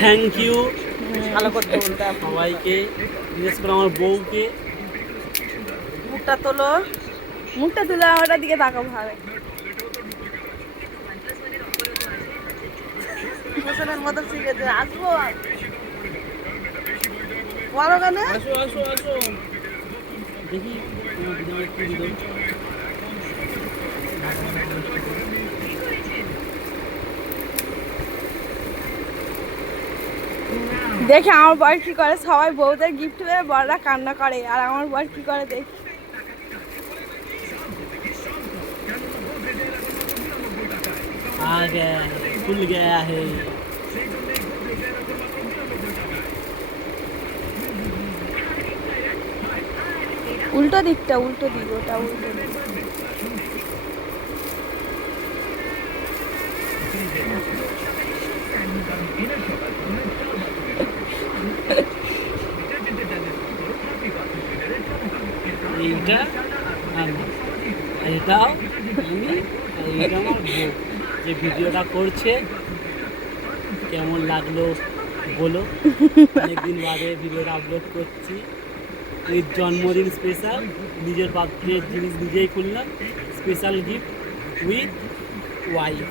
Thank you ভালো করতে বলতে সবাইকে, বিশেষ করে আমার বউকে। মুখটা তোলো, মুখটা তুলে ওটার দিকে তাকাবো ভাবে। হোসেনের মতো শিখেছে। আসবো বলো কেন? আসো আসো আসো, দেখি তোমার দিদার একটু দিল। দেখে আমার বর কি করে, সবাই বউদের গিফট পেয়ে বড়রা কান্না করে, আর আমার বর কি করে দেখি। आ गया, खुल गया है। উল্টো দিকটা, উল্টো দিক, ওটা উল্টো দিক। এইটা আমি, এটাও আমি, আর এইটা আমার বউ যে ভিডিওটা করছে। কেমন লাগলো বলো। অনেকদিন বাদে ভিডিওটা আপলোড করছি। এই জন্মদিন স্পেশাল, নিজের বার্থডে জিনিস নিজেই খুললাম, স্পেশাল গিফট উইথ ওয়াইফ।